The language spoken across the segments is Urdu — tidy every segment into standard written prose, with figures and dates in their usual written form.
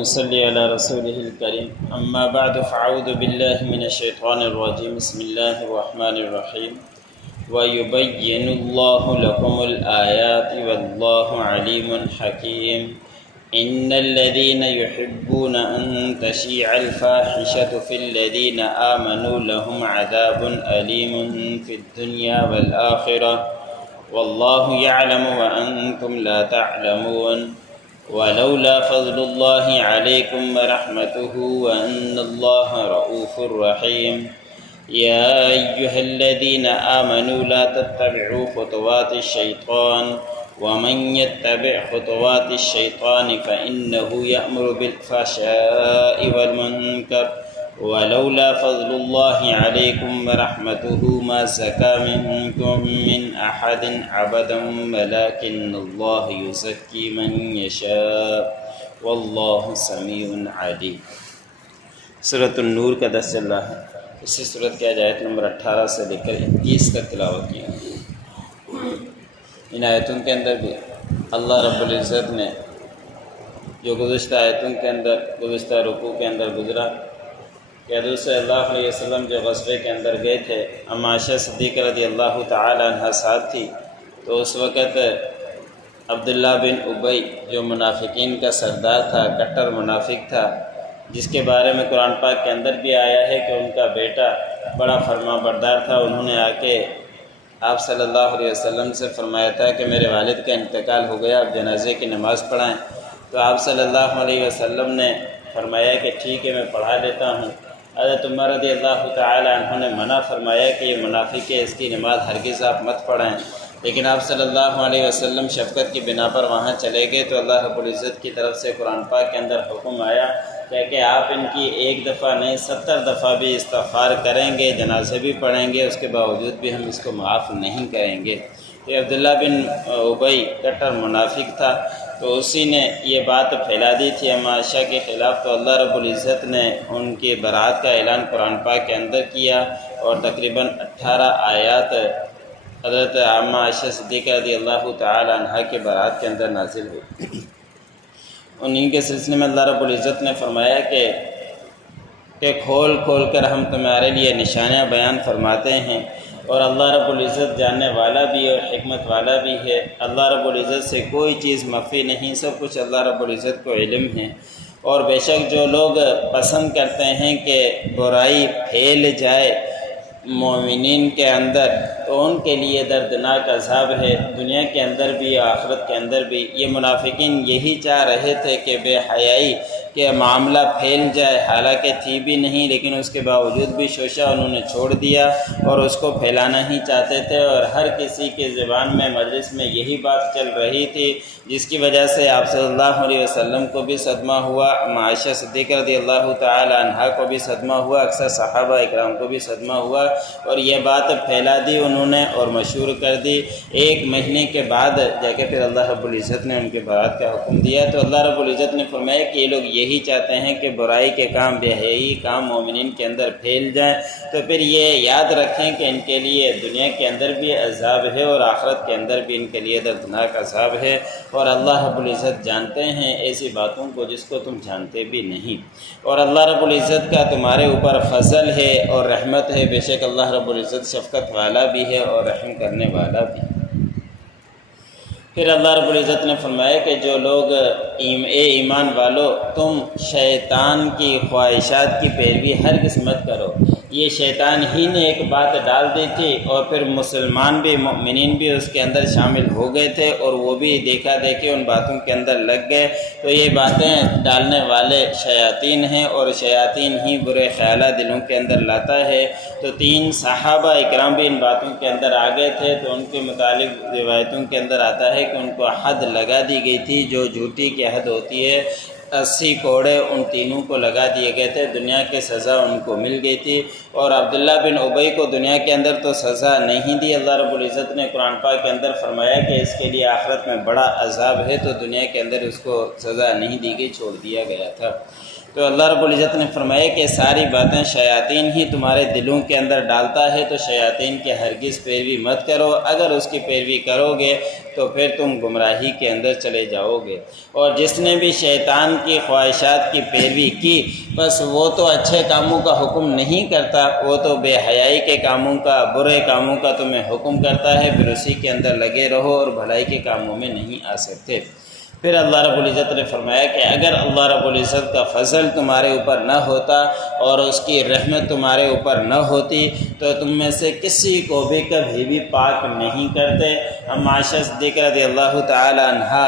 ونصلي على رسوله الكريم أما بعد فأعوذ بالله من الشيطان الرجيم بسم الله الرحمن الرحيم ويبين الله لكم الآيات والله عليم حكيم إن الذين يحبون أن تشيع الفاحشة في الذين آمنوا لهم عذاب أليم في الدنيا والآخرة والله يعلم وأنتم لا تعلمون ولولا فضل الله عليكم ورحمته وأن الله رؤوف رحيم يا أيها الذين آمنوا لا تتبعوا خطوات الشيطان ومن يتبع خطوات الشيطان فإنه يأمر بالفحشاء والمنكر ولولا فضل الله عليكم ورحمته ما زكى منكم من أحد أبدا ولكن الله يزكي من يشاء والله سميع عليم۔ سورۃ النور کا درس چل رہا ہے۔ اسی سورت کی آیت نمبر 18 سے لے کر 21 تک تلاوت کیا۔ ان آیتوں کے اندر بھی اللہ رب العزت نے جو گزشتہ آیتوں کے اندر گزشتہ رکوع کے اندر گزرا کہ حضور صلی اللہ علیہ وسلم جو غزوے کے اندر گئے تھے، اما عائشہ صدیقہ رضی اللہ تعالی عنہ ساتھ تھی، تو اس وقت عبداللہ بن ابی جو منافقین کا سردار تھا، کٹر منافق تھا، جس کے بارے میں قرآن پاک کے اندر بھی آیا ہے کہ ان کا بیٹا بڑا فرما بردار تھا۔ انہوں نے آ کے آپ صلی اللہ علیہ وسلم سے فرمایا تھا کہ میرے والد کا انتقال ہو گیا، آپ جنازے کی نماز پڑھائیں۔ تو آپ صلی اللہ علیہ وسلم نے فرمایا کہ ٹھیک ہے، میں پڑھا لیتا ہوں۔ حضرت عمر رضی اللہ تعالی عنہ نے منع فرمایا کہ یہ منافق ہے، اس کی نماز ہرگز آپ مت پڑھائیں، لیکن آپ صلی اللہ علیہ وسلم شفقت کی بنا پر وہاں چلے گئے تو اللہ رب العزت کی طرف سے قرآن پاک کے اندر حکم آیا کہ آپ ان کی ایک دفعہ نہیں 70 دفعہ بھی استغفار کریں گے، جنازے بھی پڑھیں گے، اس کے باوجود بھی ہم اس کو معاف نہیں کریں گے۔ کہ عبداللہ بن ابی کٹر منافق تھا، تو اسی نے یہ بات پھیلا دی تھی اما عائشہ کے خلاف، تو اللہ رب العزت نے ان کی برات کا اعلان قرآن پاک کے اندر کیا اور تقریباً 18 آیات حضرت اما عائشہ صدیقہ رضی اللہ تعالی عنہ کے برات کے اندر نازل ہوئی۔ انہی کے سلسلے میں اللہ رب العزت نے فرمایا کہ کھول کھول کر ہم تمہارے لیے نشانیاں بیان فرماتے ہیں، اور اللہ رب العزت جاننے والا بھی ہے اور حکمت والا بھی ہے۔ اللہ رب العزت سے کوئی چیز مخفی نہیں، سب کچھ اللہ رب العزت کو علم ہے۔ اور بے شک جو لوگ پسند کرتے ہیں کہ برائی پھیل جائے مومنین کے اندر، تو ان کے لیے دردناک عذاب ہے، دنیا کے اندر بھی آخرت کے اندر بھی۔ یہ منافقین یہی چاہ رہے تھے کہ بے حیائی کہ معاملہ پھیل جائے، حالانکہ تھی بھی نہیں، لیکن اس کے باوجود بھی شوشہ انہوں نے چھوڑ دیا اور اس کو پھیلانا ہی چاہتے تھے، اور ہر کسی کے زبان میں مجلس میں یہی بات چل رہی تھی، جس کی وجہ سے آپ صلی اللہ علیہ وسلم کو بھی صدمہ ہوا، اما عائشہ صدیقہ رضی اللہ تعالی عنہ کو بھی صدمہ ہوا، اکثر صحابہ اکرام کو بھی صدمہ ہوا، اور یہ بات پھیلا دی انہوں نے اور مشہور کر دی۔ 1 مہینے کے بعد جا کے پھر اللہ رب العزت نے ان کے برات کا حکم دیا۔ تو اللہ رب العزت نے فرمایا کہ یہ لوگ یہی چاہتے ہیں کہ برائی کے کام، بے حیائی کام مومنین کے اندر پھیل جائیں، تو پھر یہ یاد رکھیں کہ ان کے لیے دنیا کے اندر بھی عذاب ہے اور آخرت کے اندر بھی ان کے لیے دردناک عذاب ہے، اور اللہ رب العزت جانتے ہیں ایسی باتوں کو جس کو تم جانتے بھی نہیں۔ اور اللہ رب العزت کا تمہارے اوپر فضل ہے اور رحمت ہے، بے شک اللہ رب العزت شفقت والا بھی ہے اور رحم کرنے والا بھی۔ پھر اللہ رب العزت نے فرمایا کہ جو لوگ اے ایمان والو، تم شیطان کی خواہشات کی پیروی ہرگز مت کرو۔ یہ شیطان ہی نے ایک بات ڈال دی تھی، اور پھر مسلمان بھی مومنین بھی اس کے اندر شامل ہو گئے تھے، اور وہ بھی دیکھا دیکھے ان باتوں کے اندر لگ گئے۔ تو یہ باتیں ڈالنے والے شیاطین ہیں، اور شیاطین ہی برے خیالات دلوں کے اندر لاتا ہے۔ تو 3 صحابہ اکرام بھی ان باتوں کے اندر آ گئے تھے، تو ان کے متعلق روایتوں کے اندر آتا ہے کہ ان کو حد لگا دی گئی تھی، جو جھوٹی کی حد ہوتی ہے، 80 کوڑے ان تینوں کو لگا دیے گئے تھے، دنیا کی سزا ان کو مل گئی تھی۔ اور عبداللہ بن ابی کو دنیا کے اندر تو سزا نہیں دی، اللہ رب العزت نے قرآن پاک کے اندر فرمایا کہ اس کے لیے آخرت میں بڑا عذاب ہے، تو دنیا کے اندر اس کو سزا نہیں دی گئی، چھوڑ دیا گیا تھا۔ تو اللہ رب العزت نے فرمایا کہ ساری باتیں شیاطین ہی تمہارے دلوں کے اندر ڈالتا ہے، تو شیاطین کے ہرگز پیروی مت کرو، اگر اس کی پیروی کرو گے تو پھر تم گمراہی کے اندر چلے جاؤ گے۔ اور جس نے بھی شیطان کی خواہشات کی پیروی کی، بس وہ تو اچھے کاموں کا حکم نہیں کرتا، وہ تو بے حیائی کے کاموں کا، برے کاموں کا تمہیں حکم کرتا ہے، پھر اسی کے اندر لگے رہو اور بھلائی کے کاموں میں نہیں آ سکتے۔ پھر اللہ رب العزت نے فرمایا کہ اگر اللہ رب العزت کا فضل تمہارے اوپر نہ ہوتا اور اس کی رحمت تمہارے اوپر نہ ہوتی تو تم میں سے کسی کو بھی کبھی بھی پاک نہیں کرتے۔ عائشہ صدیقہ رضی اللہ تعالی عنہا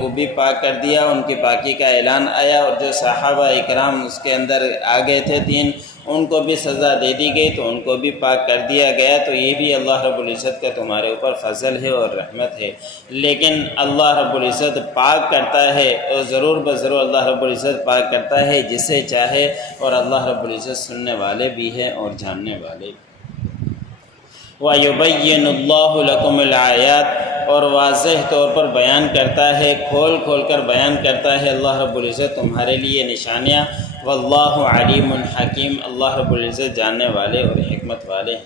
کو بھی پاک کر دیا، ان کی پاکی کا اعلان آیا، اور جو صحابہ اکرام اس کے اندر آگے تھے تین، ان کو بھی سزا دے دی گئی تو ان کو بھی پاک کر دیا گیا۔ تو یہ بھی اللہ رب العزت کا تمہارے اوپر فضل ہے اور رحمت ہے۔ لیکن اللہ رب العزت پاک کرتا ہے، اور ضرور بضرور اللہ رب العزت پاک کرتا ہے جسے چاہے، اور اللہ رب العزت سننے والے بھی ہیں اور جاننے والے بھی۔ وَيُبَيِّنُ اللَّهُ لَكُمُ الْآيَاتِ، اور واضح طور پر بیان کرتا ہے، کھول کھول کر بیان کرتا ہے اللہ رب العزت تمہارے لیے نشانیاں۔ واللہ علیم حکیم، اللہ رب العزت جاننے والے اور حکمت والے ہیں۔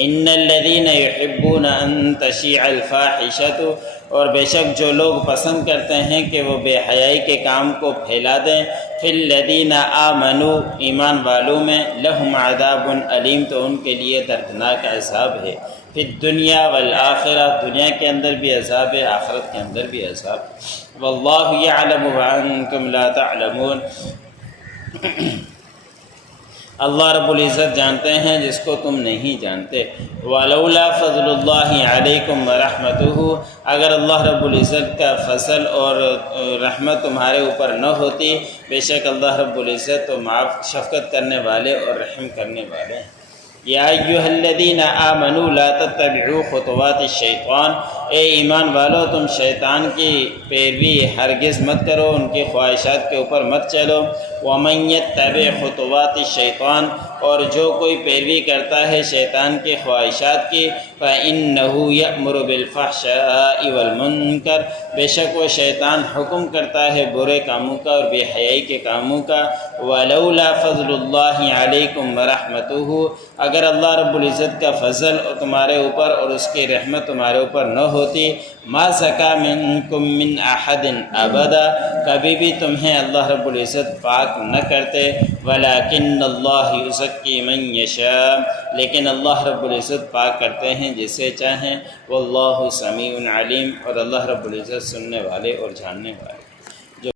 ان الذین یحبون ان تشیع الفاحشۃ، اور بے شک جو لوگ پسند کرتے ہیں کہ وہ بے حیائی کے کام کو پھیلا دیں، فی الذین آمنوا، ایمان والوں میں، لہم عذاب علیم، تو ان کے لیے دردناک عذاب ہے، فی الدنیا والآخرہ، دنیا کے اندر بھی عذاب ہے، آخرت کے اندر بھی عذاب۔ واللہ یعلم وانتم لا تعلمون، اللہ رب العزت جانتے ہیں جس کو تم نہیں جانتے۔ وَلَوْلَا فَضْلُ اللَّهِ عَلَيْكُمْ وَرَحْمَتُهُ، اگر اللہ رب العزت کا فضل اور رحمت تمہارے اوپر نہ ہوتی، بے شک اللہ رب العزت تو معاف شفقت کرنے والے اور رحم کرنے والے ہیں۔ یا ایھا الذین آمنوا لا تتبعوا خطوات الشیطان، اے ایمان والو تم شیطان کی پیروی ہرگز مت کرو، ان کی خواہشات کے اوپر مت چلو۔ ومن یتبع خطوات الشیطان، اور جو کوئی پیروی کرتا ہے شیطان کی خواہشات کی، فإنہ یأمر بالفحشاء والمنکر، بے شک وہ شیطان حکم کرتا ہے برے کاموں کا اور بے حیائی کے کاموں کا۔ ولولا فضل اللہ علیکم ورحمتہ، اگر اللہ رب العزت کا فضل تمہارے اوپر اور اس کی رحمت تمہارے اوپر نہ ہوتی، ما زکا منکم من احد ابدا، کبھی بھی تمہیں اللہ رب العزت پاک نہ کرتے۔ ولکن اللہ یزکی من یشاء، لیکن اللہ رب العزت پاک کرتے ہیں جسے چاہیں۔ واللہ سمیع علیم، اور اللہ رب العزت سننے والے اور جاننے والے۔